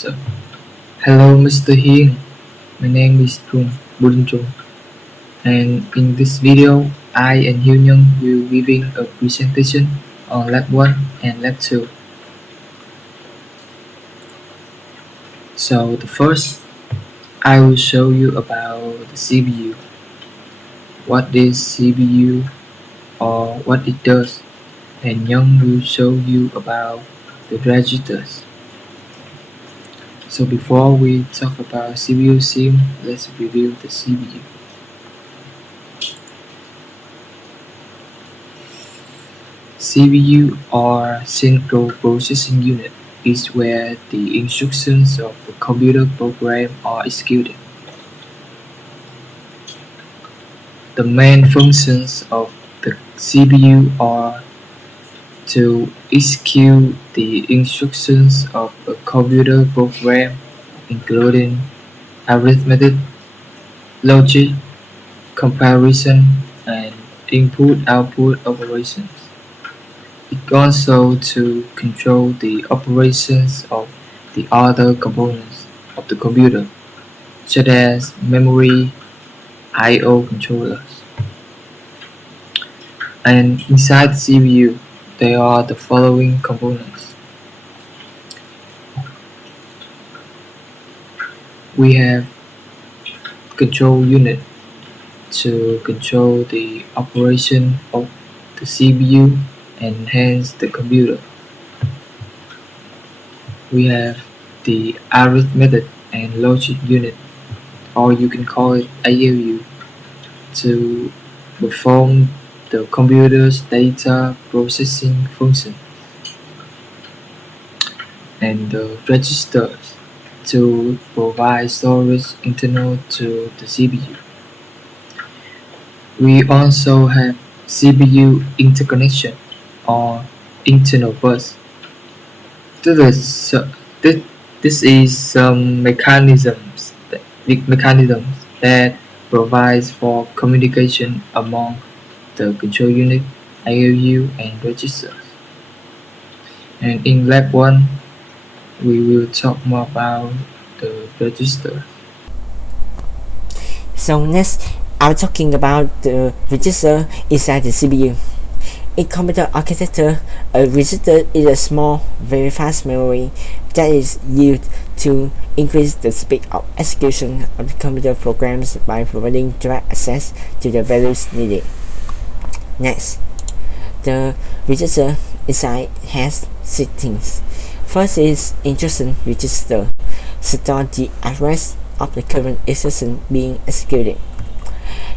So, hello, Mr. Hiên. My name is Bùi Đình Trung, and in this video, I and Hiếu Nhân will giving a presentation on Lab 1 and Lab 2. So, the first, I will show you about the CPU. What is CPU or what it does, and Nhân will show you about the registers. So before we talk about CPUSIM, let's review the CPU. CPU or Central Processing Unit is where the instructions of a computer program are executed. The main functions of the CPU are to execute the instructions of a computer program, including arithmetic, logic, comparison, and input-output operations. It also to control the operations of the other components of the computer, such as memory, I/O controllers. And inside the CPU, there are the following components. We have control unit to control the operation of the CPU and hence the computer. We have the arithmetic and logic unit, or you can call it ALU, to perform the computer's data processing function, and the registers to provide storage internal to the CPU. We also have CPU interconnection or internal bus. This is some mechanisms that provides for communication among the control unit, ALU, and registers. And in Lab 1, we will talk more about the register. So next, I'm talking about the register inside the CPU. In computer architecture, a register is a small, very fast memory that is used to increase the speed of execution of the computer programs by providing direct access to the values needed. Next, the register inside has settings. First is instruction register, store the address of the current instruction being executed.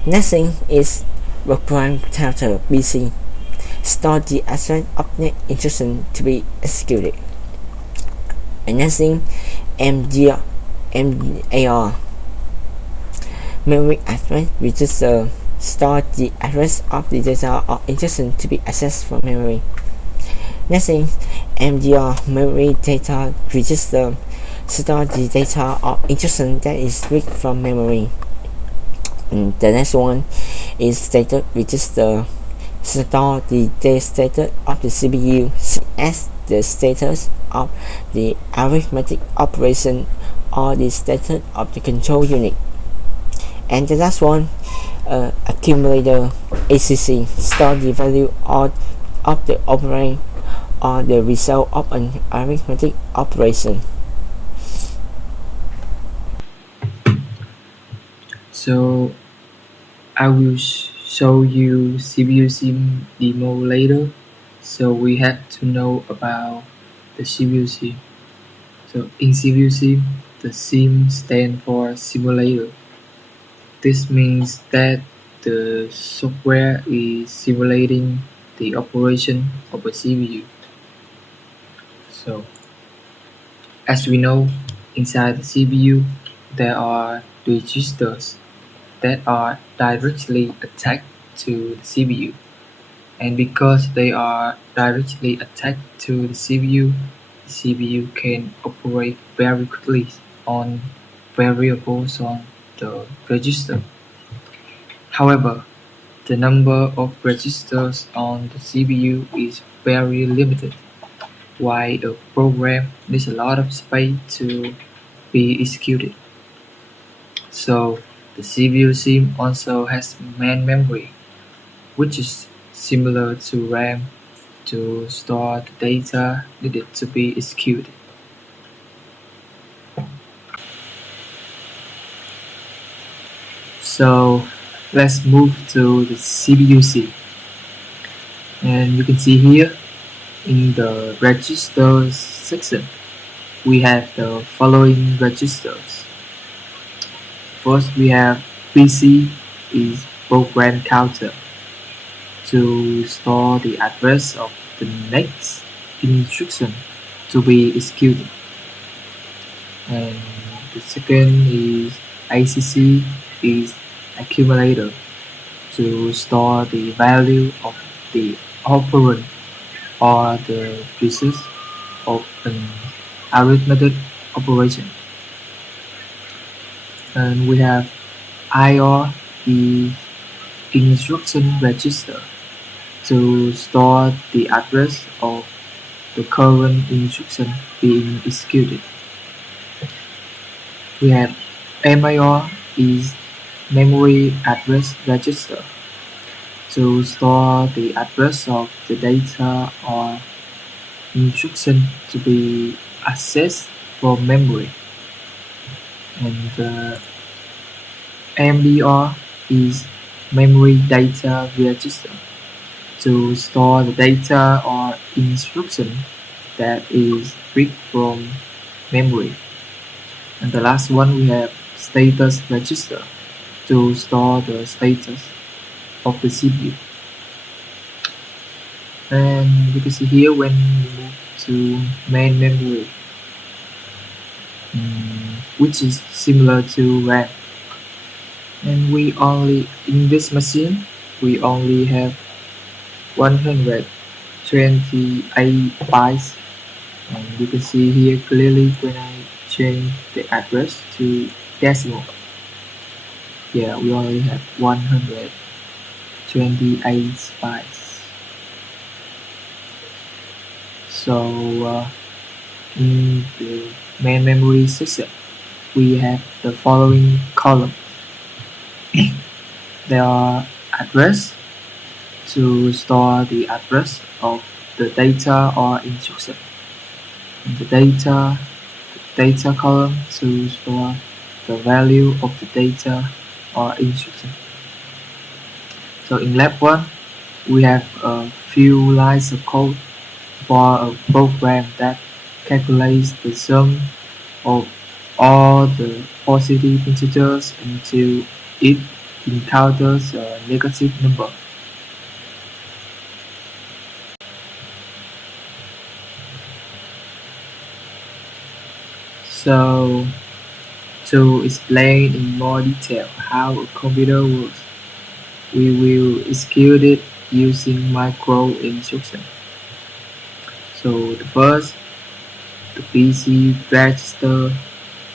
Next thing is program counter BC, store the address of the instruction to be executed. And next thing, MAR, memory address register, store the address of the data of instruction to be accessed from memory. Next thing, MDR, memory data register, store the data of instruction that is read from memory. And the next one is status register, store the status of the CPU as the status of the arithmetic operation or the status of the control unit. And the last one, accumulator ACC, store the value of the operand or the result of an arithmetic operation. So I will show you CPUSIM demo later. So we have to know about the CPUSIM. So in CPUSIM, the SIM stands for simulator. This means that the software is simulating the operation of a CPU. So as we know, inside the CPU there are registers that are directly attached to the CPU, and because they are directly attached to the CPU can operate very quickly on variables on the register. However, the number of registers on the CPU is very limited, why a program needs a lot of space to be executed. So the CPU SIM also has main memory, which is similar to RAM to store the data needed to be executed. So let's move to the CPU SIM. And you can see here in the registers section, we have the following registers. First, we have PC is program counter to store the address of the next instruction to be executed. And the second is ACC is accumulator to store the value of the operand or the pieces of an arithmetic operation. And we have IR is instruction register to store the address of the current instruction being executed. We have MIR is memory address register to store the address of the data or instruction to be accessed from memory. And MDR is memory data register to store the data or instruction that is read from memory. And the last one, we have status register to store the status of the CPU. And you can see here when we move to main memory, which is similar to RAM. And we only, in this machine, we only have 128 bytes. And you can see here clearly when I change the address to decimal. Yeah, we only have 128 bytes. So in the main memory section, we have the following columns. There are address to store the address of the data or instruction. And the data column to store the value of the data or instruction. So in lab 1, we have a few lines of code for a program that calculates the sum of all the positive integers until it encounters a negative number. So to explain in more detail how a computer works, we will execute it using micro instruction. So the first, the PC register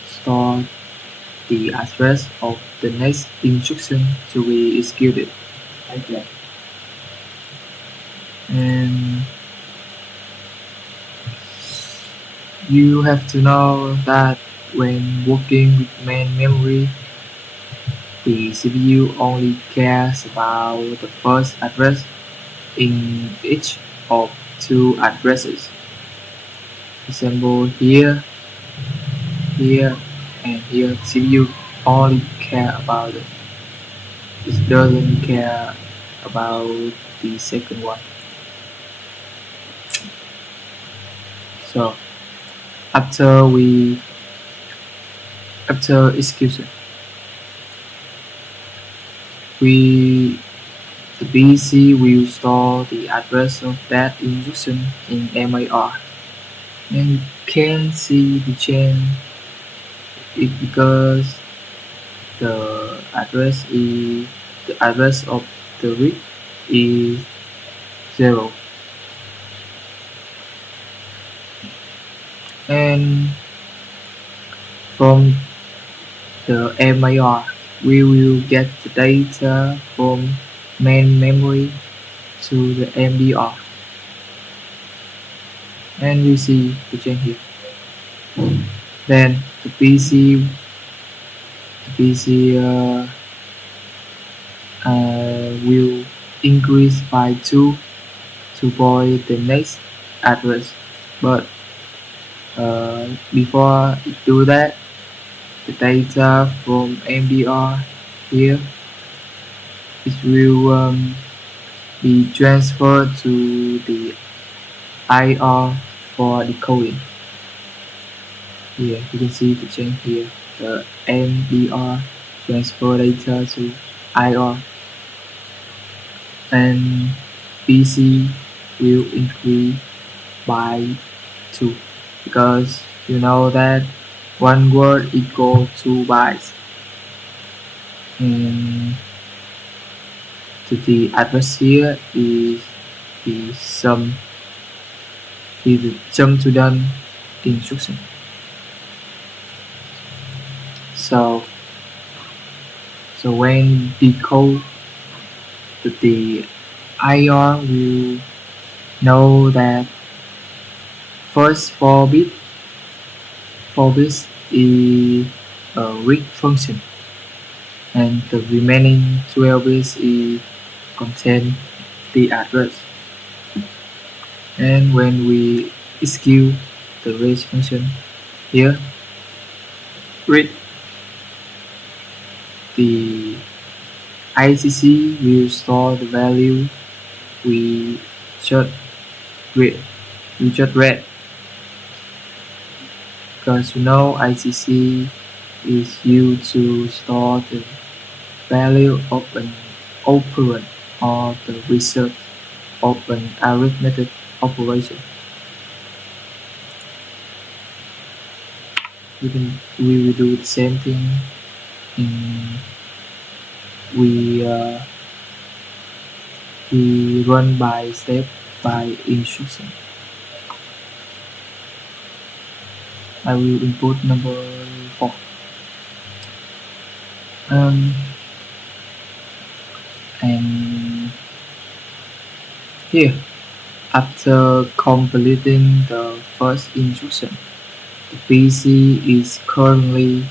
stores the address of the next instruction to be executed. Okay. And you have to know that when working with main memory, the CPU only cares about the first address in each of two addresses. Example here, here, and here. CPU only care about it. It doesn't care about the second one. So after execution, the PC will store the address of that instruction in MIR. And you can see the change because the address of the read is 0. And from the MIR, we will get the data from main memory to the MBR. and you see the change here. Then the PC will increase by 2 to point the next address. But before it do that, the data from MDR here it will be transferred to the IR for decoding. Here you can see the change here. The MDR transfer data to IR, and PC will increase by 2 because you know that one word equal 2 bytes, and the address here the sum is the jump to done instruction. So when decode the IR will know that first 4 bits is a read function, and the remaining 12 bits is contain the address. And when we execute the read function here, read, the ICC will store the value we just read. Because you know ICC is used to store the value of an operand or the result of an arithmetic operation. We will do the same thing in we run by step by instruction. I will input number 4. And here, after completing the first instruction, the PC is currently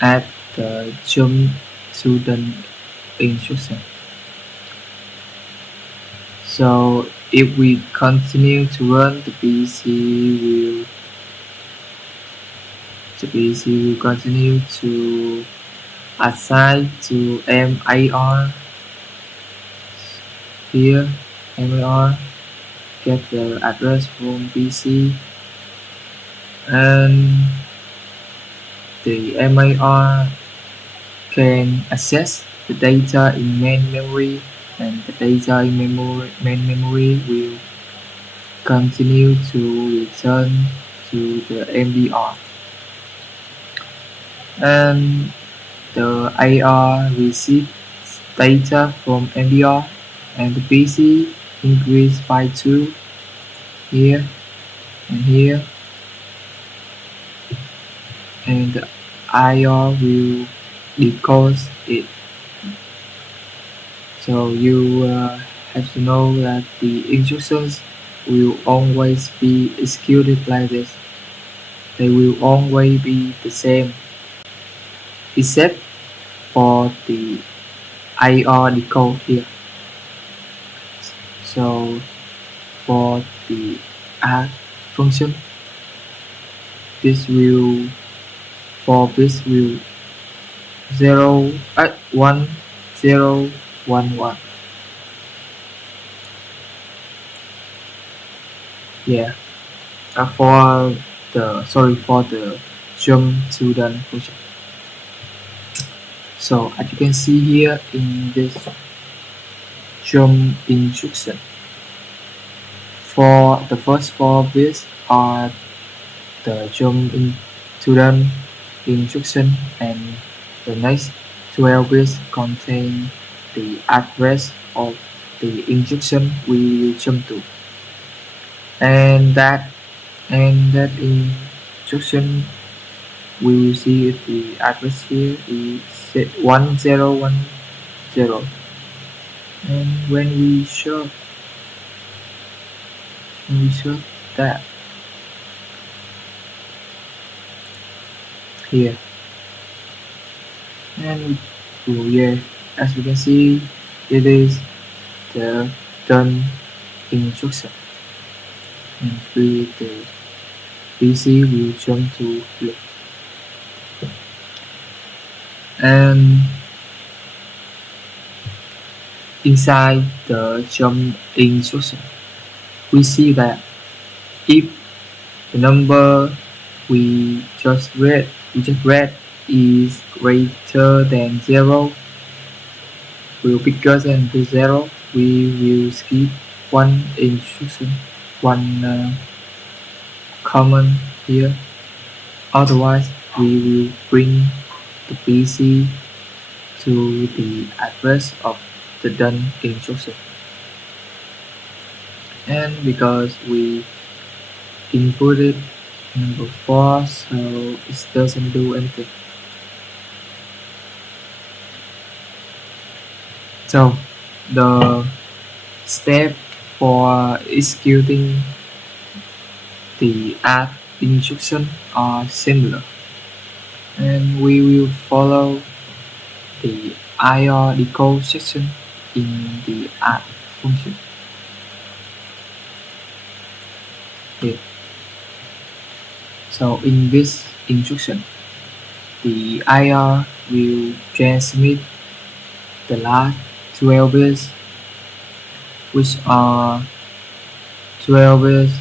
at the jump to the instruction. So if we continue to run, the PC will continue to assign to MAR. Here, MAR get the address from PC, and the MAR can access the data in main memory, and the data in main memory will continue to return to the MBR. And the AR receives data from MBR, and the PC increase by 2 here and here, and the IR will decode it. So you have to know that the instructions will always be executed like this. They will always be the same, except for the IR decode here. So for the add function, this will 4 bits will 1 0 1 1. Yeah. For the jump to the function. So as you can see here in this jump instruction, for the first 4 bits are the jump into the instruction, and the next 12 bits contain the address of the instruction we will jump to. And that instruction we will see the address here is 1010. And when we show that, here. And yeah, as we can see, it is the done instruction. And the PC will jump to here. And inside the jump instruction, we see that if the number we just read is greater than 0, will bigger than the 0, we will skip one instruction, one command here. Otherwise, we will bring the PC to the address of the done instruction. And because we inputted number 4, so it doesn't do anything. So the step for executing the add instruction are similar, and we will follow the IR decode section in the add function. Okay. So in this instruction, the IR will transmit the last 12 bits, which are 12 bits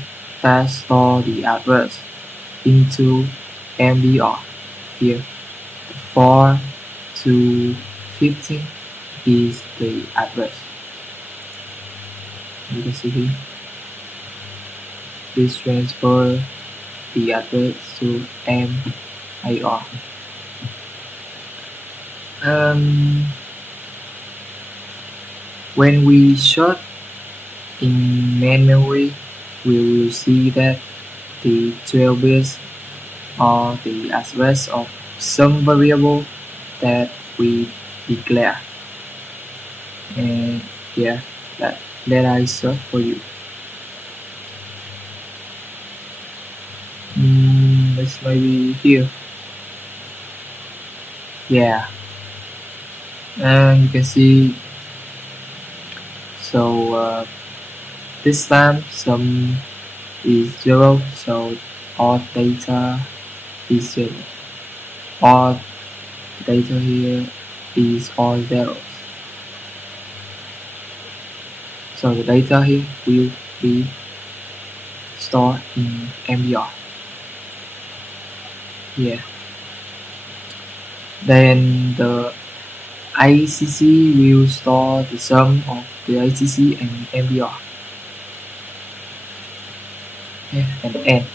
that store the address, into MBR. Here, the 4 to 15 is the address. You can see here. This transfer the address to MIR. When we short in main memory, we will see that the 12 bits are the address of some variable that we declare. And yeah, that I search for you. It's maybe here. Yeah, and you can see. So this time sum is 0, so all data is 0. All data here is all zeros. So the data here will be stored in MBR. Yeah. Then the ICC will store the sum of the ICC and MBR. Yeah, and end.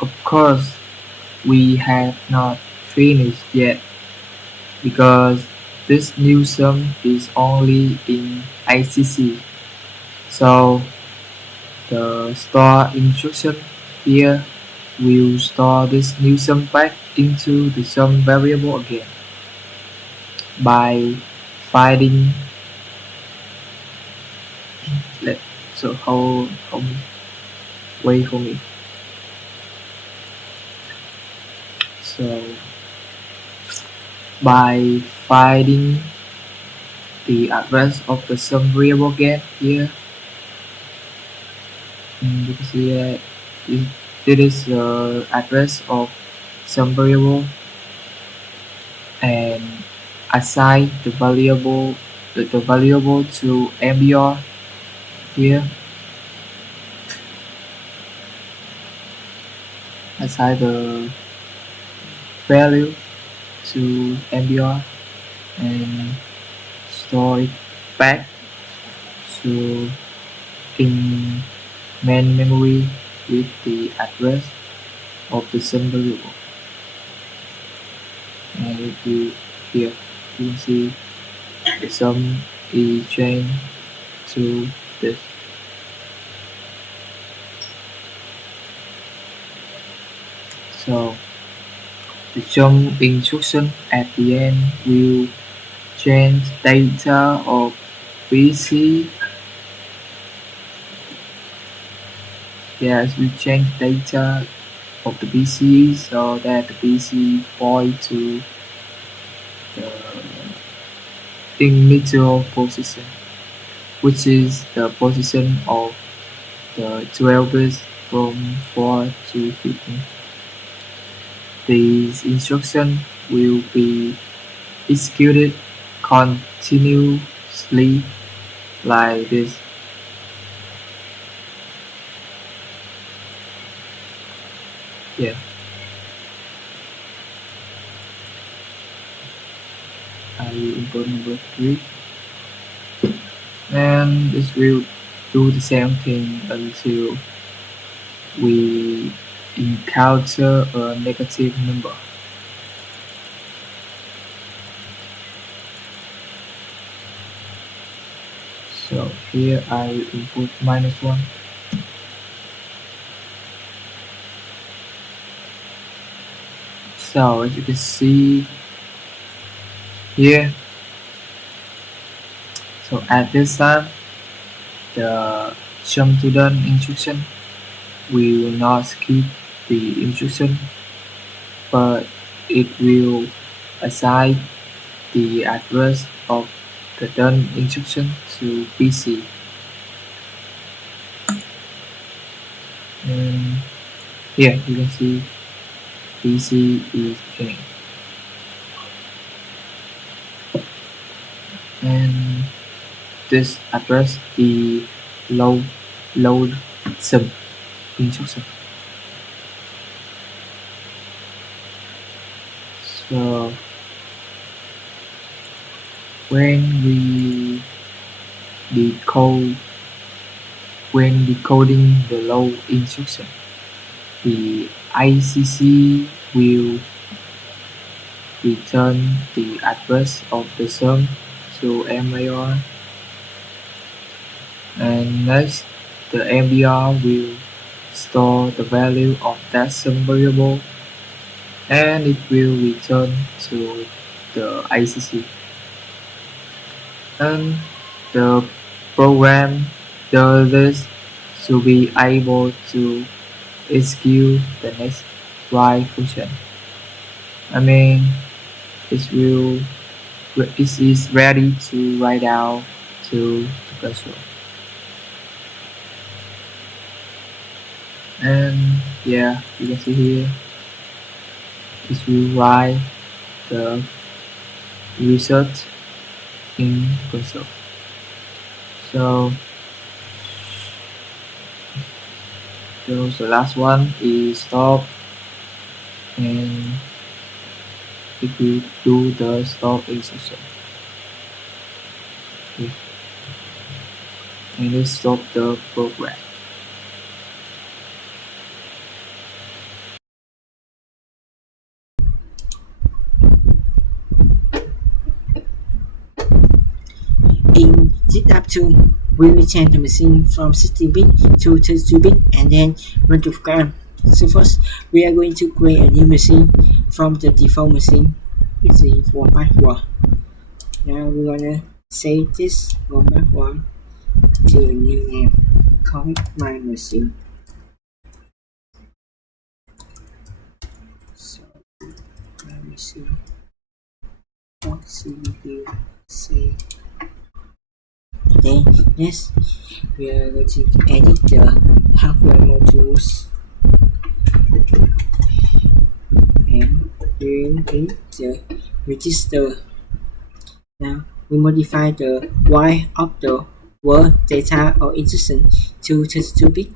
Of course, we have not finished yet, because this new sum is only in ICC. So the store instruction here will store this new sum back into the sum variable again by finding. Wait for me. So by finding the address of the sum variable again here, you can see that it is the address of some variable, and assign the variable to MBR here. Assign the value to MBR and store it back to in main memory with the address of the sum variable. And if you here you can see the sum is changed to this. So the jump instruction at the end will change data of PC Yes, we change data of the PC so that the PC point to the initial position, which is the position of the 12 bits from 4 to 15. These instructions will be executed continuously like this. Yeah, I will input number 3, and this will do the same thing until we encounter a negative number. So here I will input -1. So as you can see here, so at this time the jump to done instruction, we will not skip the instruction, but it will assign the address of the done instruction to PC. And here you can see PC is changed. And this address is load some instruction. So when we decode when decoding the load instruction, the ICC will return the address of the sum to MAR, and next the MBR will store the value of that sum variable, and it will return to the ICC. And the program does this to be able to execute the next write function. I mean, it will it is ready to write out to the console. And yeah, you can see here it will write the result in console. So the last one is stop, and it will do the stop instruction. Okay. And it stop the program. In ZDAP 2, we will change the machine from 16-bit to 32-bit and then run the program. So first, we are going to create a new machine from the default machine, which is 1 by 1. Now we're gonna save this 1 by 1 to a new name, call it my machine. So my machine .cpu save. Then next we are going to edit the hardware modules and we will edit the register. Now we modify the Y of the word data or instruction to 32-bit,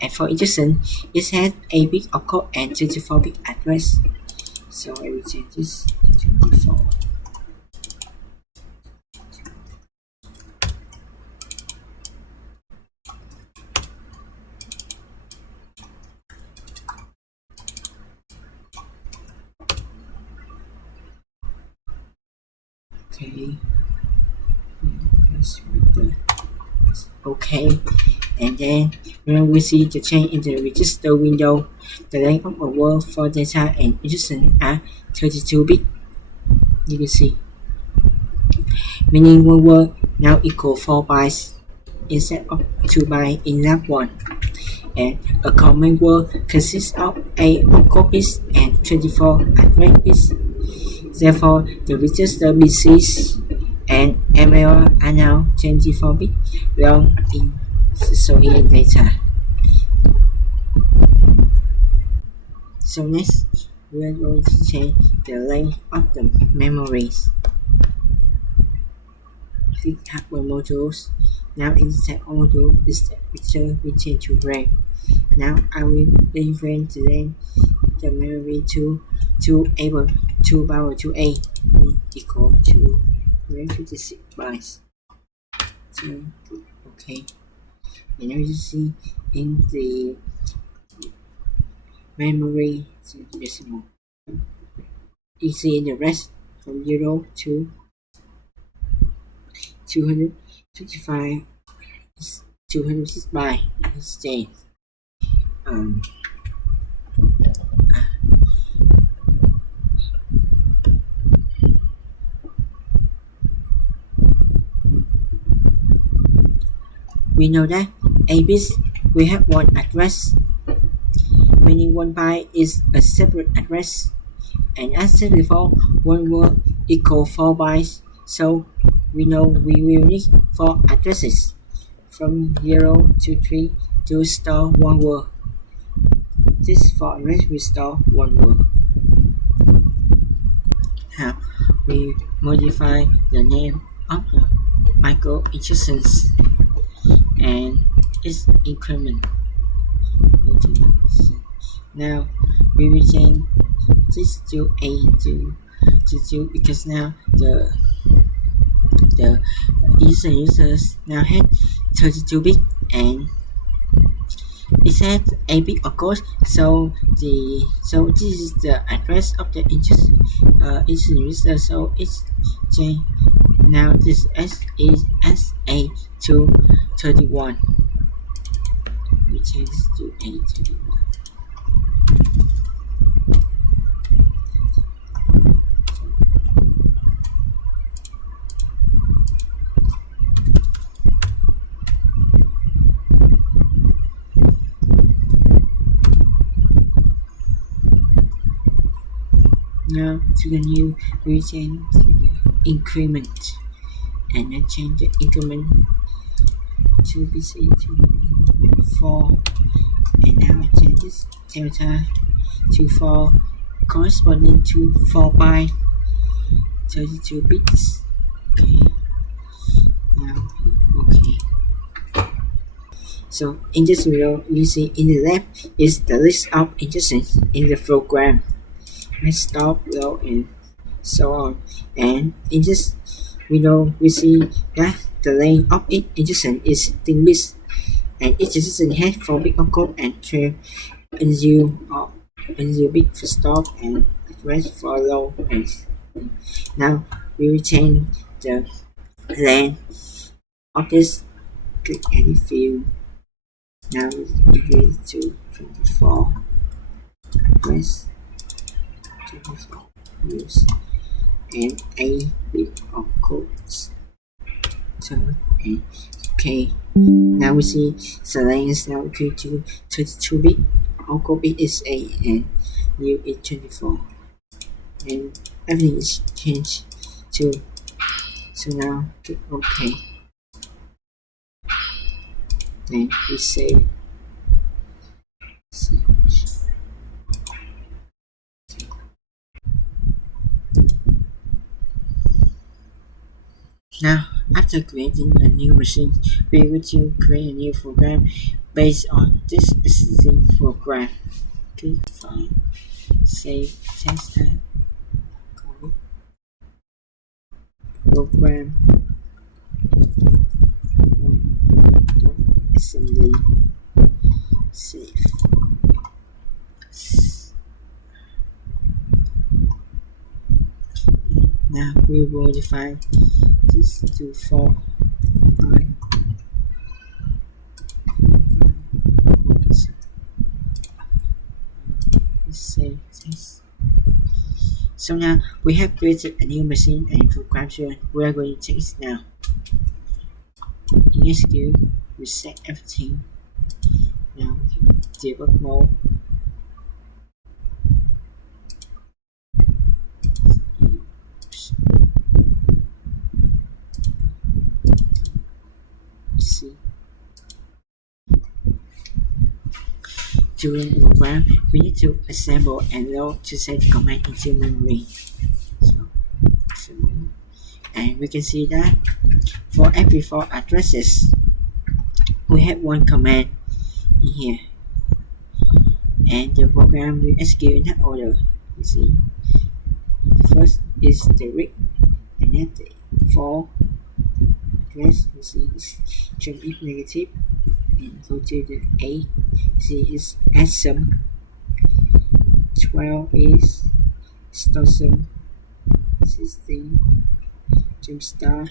and for instruction it has 8-bit opcode and 24-bit address. So I will change this to 24. Okay, let's read the okay, and then when we see the change in the register window, the length of a word for data and instruction are 32-bit. You can see, meaning one word now equal 4 bytes instead of 2 bytes in that one. and a common word consists of 8 opcode bits and 24 address bits. Therefore, the register bits and ML are now 24 bits long in Sicilian data. So next, we are going to change the length of the memories. Click hardware modules. Now in the set module, this picture we change to red. Now I will different the length of the memory to 2 power 2a equal to 156 bytes. So okay. And now you see in the memory decimal. You see the rest from 0 to 225 is 206 bytes instead. We know that a bit we have one address, meaning 1 byte is a separate address, and as said before, one word equals 4 bytes, so we know we will need 4 addresses from 0 to 3 to store one word. This 4 address will store one word. Now we modify the name of the micro instructions and its increment. Now we will change this to A to 2 because now the users now have 32 bit and it has a bit of code, so this is the address of the user, so it's change. Now this S is SA to 31. We change this to A31. Now to the new, we change the increment, and then change the increment to be set to 4, and now I change this delta to 4 corresponding to 4 byte 32 bits. Okay, now okay. So in this video, you see in the left is the list of instructions in the program. Let's stop, load, and so on. And in this video, we see that the length of each instruction is 16 bits, and each instruction has 4 bits of code and 12 NU bit for stop and address for load. And now we will change the length of this. Click any field. Now we increase to 24. Address 24 use and a bit of code. So okay. Now we see the length is now equal to 32 bit. Our code bit is 8 and new is 24. And everything is changed to, so now click OK. Then we save. Now, after creating a new machine, we will to create a new program based on this existing program. Click File, Save, Test Add, Program assembly, save. Now we will modify this to 4 by save this. So now we have created a new machine and program here. We are going to check it now. In SQL, we set everything. Now debug mode. See. During the program, we need to assemble and load to set the command into memory. So, and we can see that for every 4 addresses, we have one command in here, and the program will execute in that order. You see, the first is the read, and then the 4 address. You see, it's jump if negative, and go to the A. See, it's add sum. 12 is store sum. 16 jump star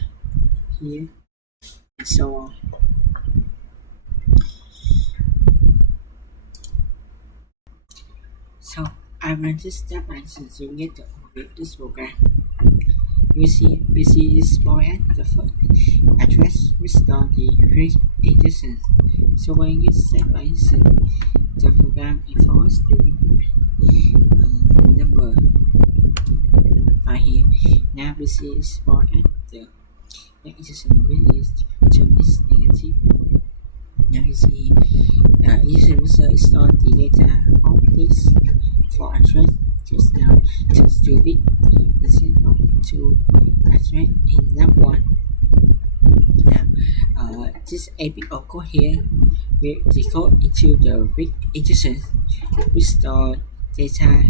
here, and so on. So I run this step by step to get the overview of this program. We see is small at the first address. We store the adjacent. So when you set by step, the program enforces the number right here. Now we see is small at the adjacent, which is jump is negative. Now you see adjacent will store the data of this for address just now just to bit instead of to address in that one. Now this a bit of code here will decode into the read adjacent. We store data.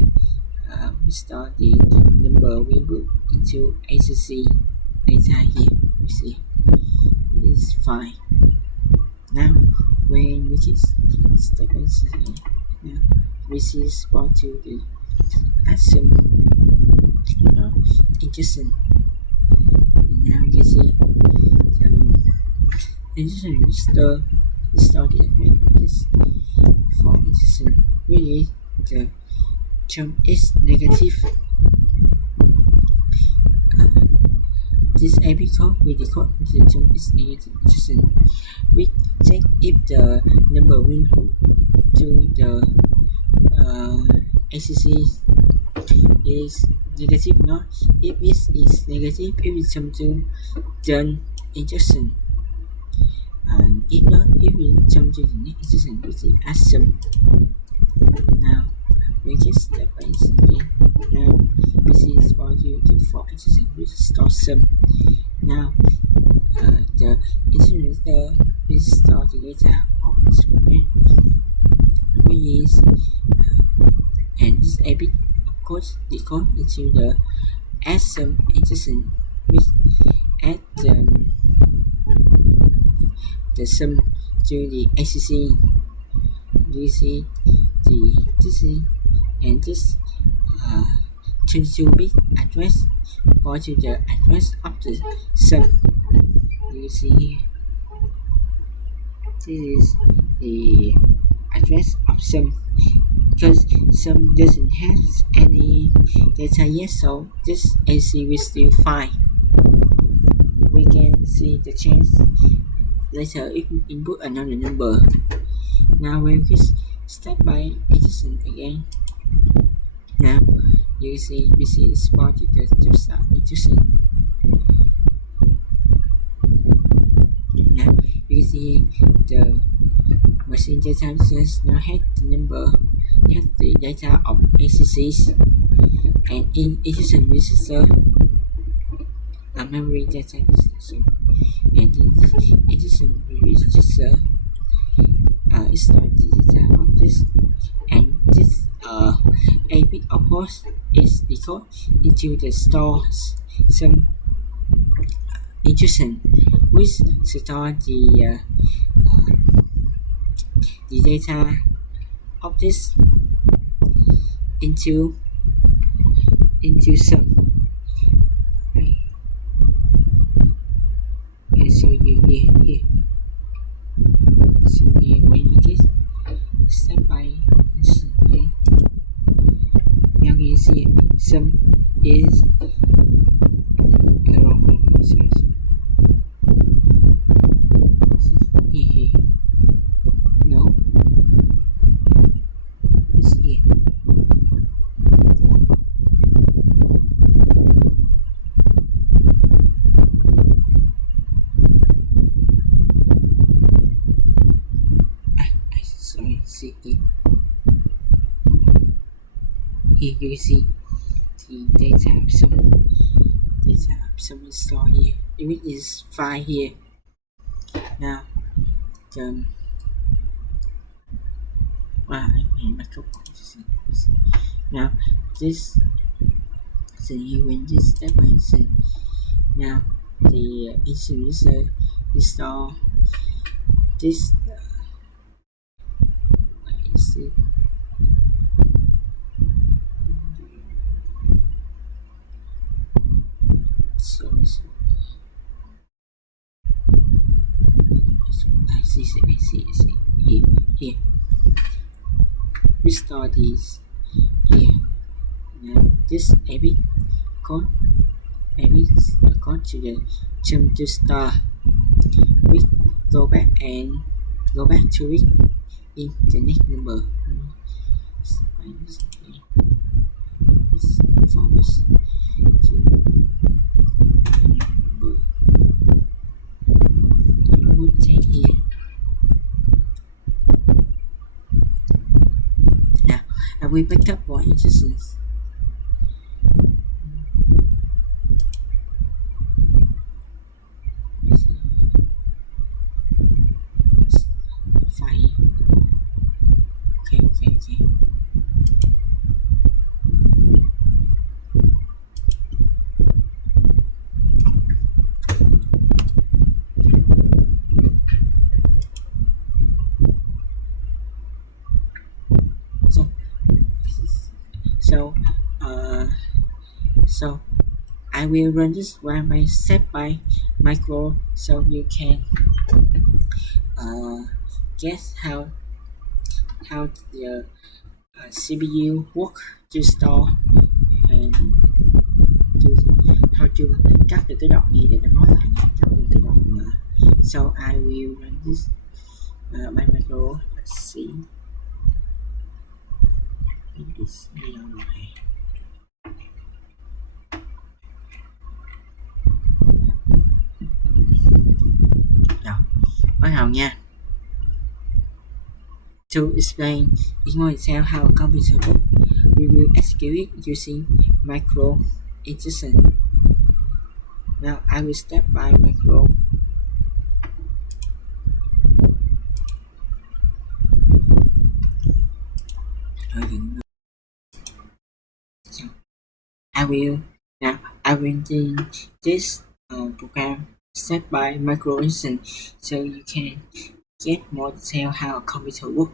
We store the number we put into ACC data here. We see it's fine. Now when we just step by step, now we see spawn to the assume adjacent. And now you see the adjacent register store the address of this for adjacent. Really, the jump is negative. This AP code will decode the jump is negative adjacent. We check if the number will put to the ACC is negative or not. If it is negative, it will jump to the adjacent. And if not, it will jump to the next adjacent, which is assume. Now we just step by step again. Now this is for you to for adjacent, which store sum. Now the adjacent will store the data of this program, which is and this a bit of course decode into the add sum adjacent, which add the sum to the ACC. You see this and this 22-bit address point to the address of the sum. You see here, this is the address of sum. Because sum doesn't have any data yet, so this AC will still fine. We can see the change later if we input another number. Now when we step by adjacent again, now you see we see spawn to the start adjacent. Now you see the machine data now has the number, has the data of ACCs, and in adjacent register a memory data register, and in this adjacent register it stores the data of this, and this a bit of course is decoded into the store some adjacent, which store the data of this into some. Right. And so you here. So here when you get step by step, now you see some is here. No. see here. Here you can see the data of some store here. It is file here. Now I made my copy. Now this so you when this step by step. Now the instant user install this I see here restore this here. Now this API code to the jump to star. We go back to it in the next number. Forward to number. You would take here. Now I will back up for instructions. Okay. So I will run this one by step by micro so you can guess how the CPU work to store and how to cắt được cái đoạn này để nó nói lại nha, cắt được cái đoạn mà so I will run this by micro. Let's see this video này. Rồi, bắt đầu nha. To explain in more detail how a computer works, we will execute it using micro instruction. Now I will step by micro. So I will do this program step by micro instruction so you can get more detail how a computer works.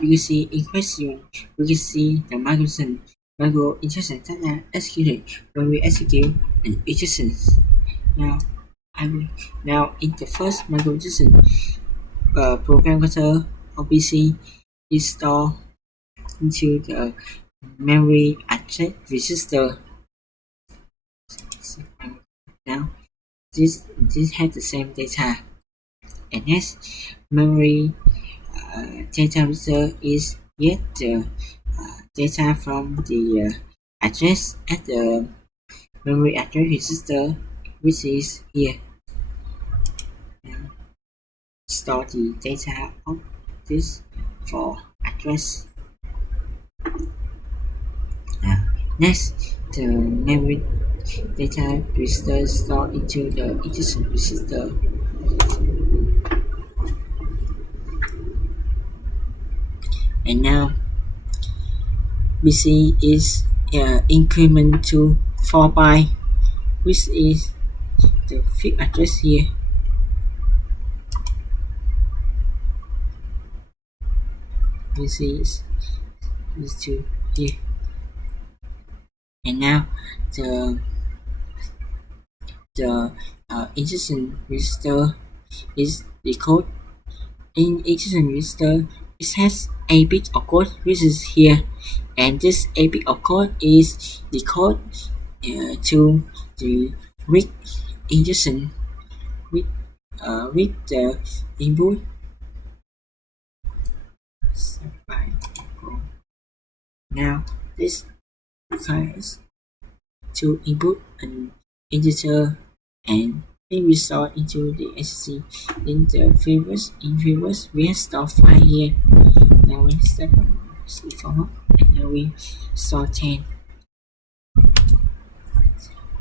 You can see in question, we can see the micro instructions that are executed when we execute an instruction. Now in the first micro instruction, program cursor or PC is stored into the memory address register. Now this has the same data, and next memory data register is get the data from the address at the memory address register, which is here. Now, store the data of this for address. Next, the memory data register stored into the instruction register. And now BC is increment to 4 byte, which is the fixed address here. BC is to here. And now the instruction register is the code. In instruction register, it has a bit of code which is here, and this a bit of code is the code to the read instruction with the input. Now this requires to input an integer and it will store into the SSD. In previous we have stored file here. Now following step forward, and now we store 10.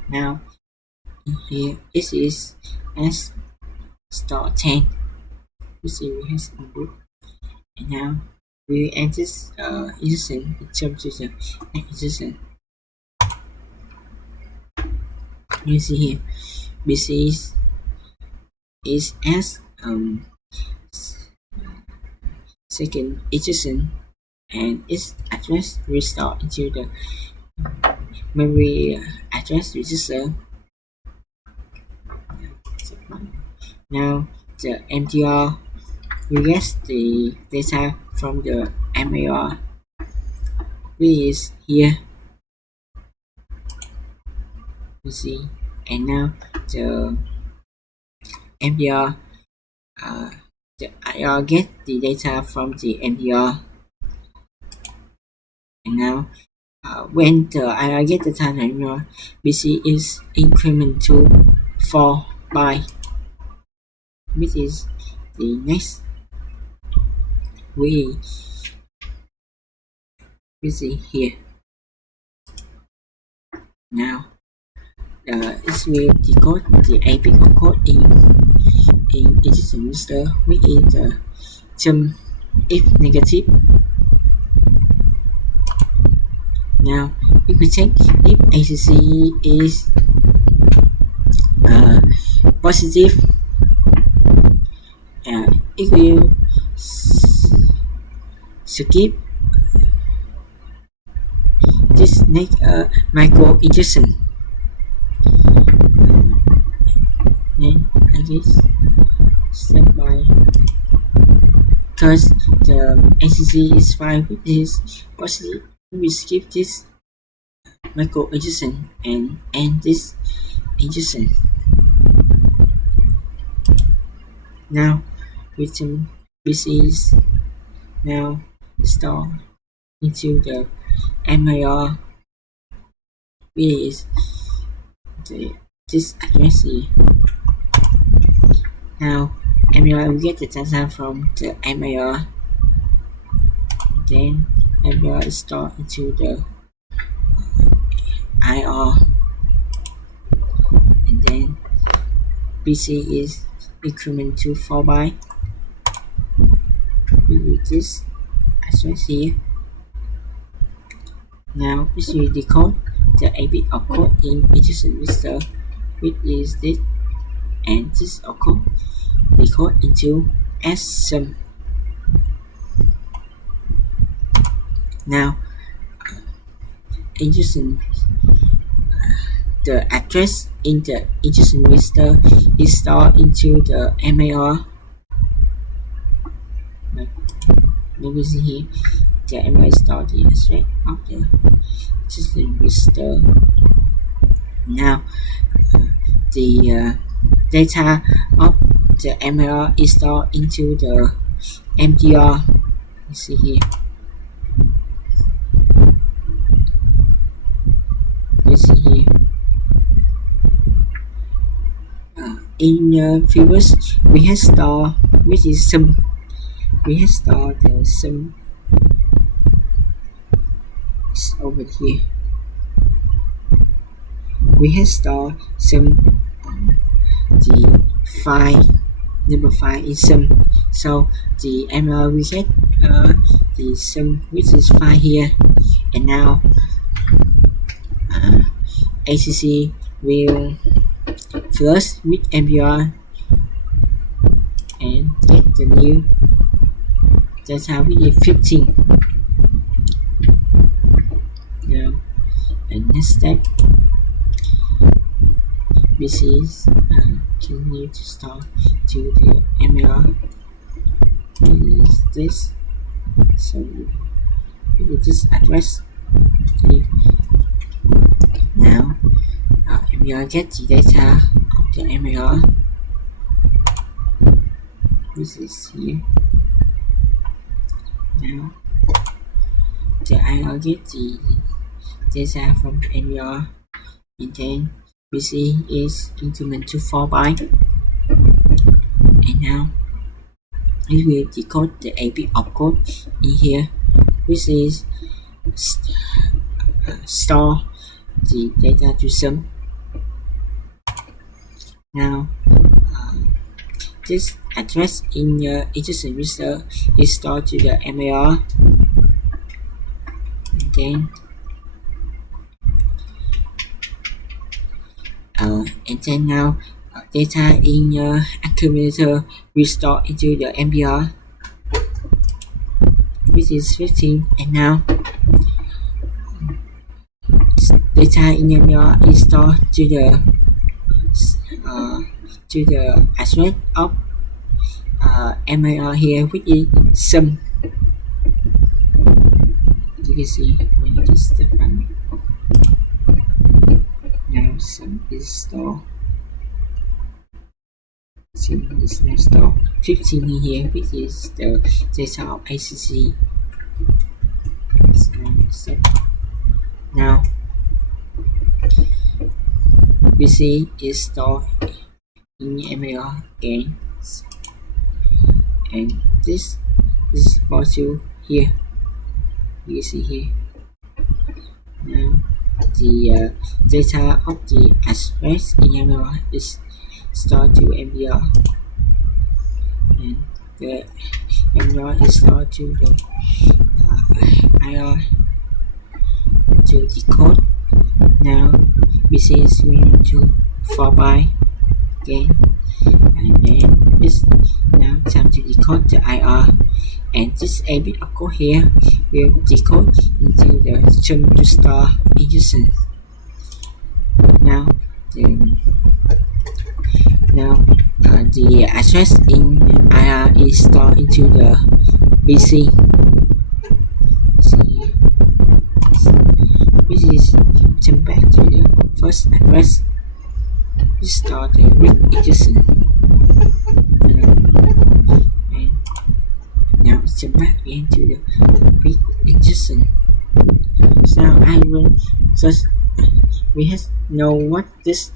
Now here this is as store 10. You see we have input, and now we enter instruction in terms of the instruction. You see here BC is as second instruction, and its address restored into the memory address register. Now the MTR we get the data from the MAR, which is here. You see, and now the MTR the IR get the data from the MTR, and now when the IR get the data from MTR, BC is increment to 4 byte, which is the next we see here. Now it will decode the APIC of code in instruction register, which is the term if negative. Now if we check if ACC is positive, it will skip this next micro injection. Then I guess step by, because the ACC is fine with this positive, we skip this micro injection and end this injection. Now return BCs now store into the MAR, which is this address here. Now MAR will get the data from the MAR, then MAR is stored into the IR, and then BC is increment to 4 byte with this address here. Now this will decode the APIC of code in instruction register, which is this, and this of code decode into SSUM. Now instruction the address in the instruction register is stored into the MAR. Maybe see here the MAR is stored the address of the instruction register. Now the data of the MAR is stored into the MTR. You see here. You see here. In the previous, we have stored which is sum. We have stored the sum over here. We have stored sum the file number 5 is sum. So the ML we get the sum which is 5 here, and now ACC will flush with MPR and get the new data which is 15. Now and next step, this is continue to store to the ML is this, so with this address. Now ML get the data of the ML, this is here. Now the IR get the data from the ML, and then BC is increment to 4 byte, and now it will decode the a bit of code in here, which is store the data to some. Now, this address in the integer register is stored to the MAR, and then now data in the accumulator will store into the MBR, which is 15, and now data in MBR is stored to the address of MAR here, which is sum. You can see when you just step on now sum is stored. Sum is now stored 15 in here, which is the data of ACC. So now BC is stored in MAR again, and this is module here. You see here. Now the data of the address in MAR is stored to MBR, and the MBR is stored to the IR to decode. Now BC is going to 4 byte again, and then it's now time to decode the IR, and this a bit of code here will decode into the jump to star instruction. Now the address in IR is stored into the BC, which is jump back to the first address. We start the read instruction, and now it's jump back into the read instruction. So now I will just we have know what this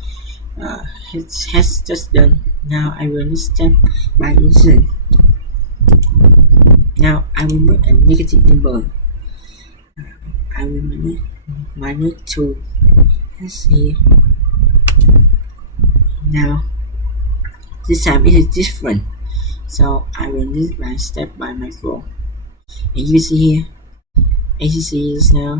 has just done. Now I will step by instruction. Now I will put a negative number. I will minus 2 as here. Now this time it is different, so I will lead my step by my phone, and you see here ACC is now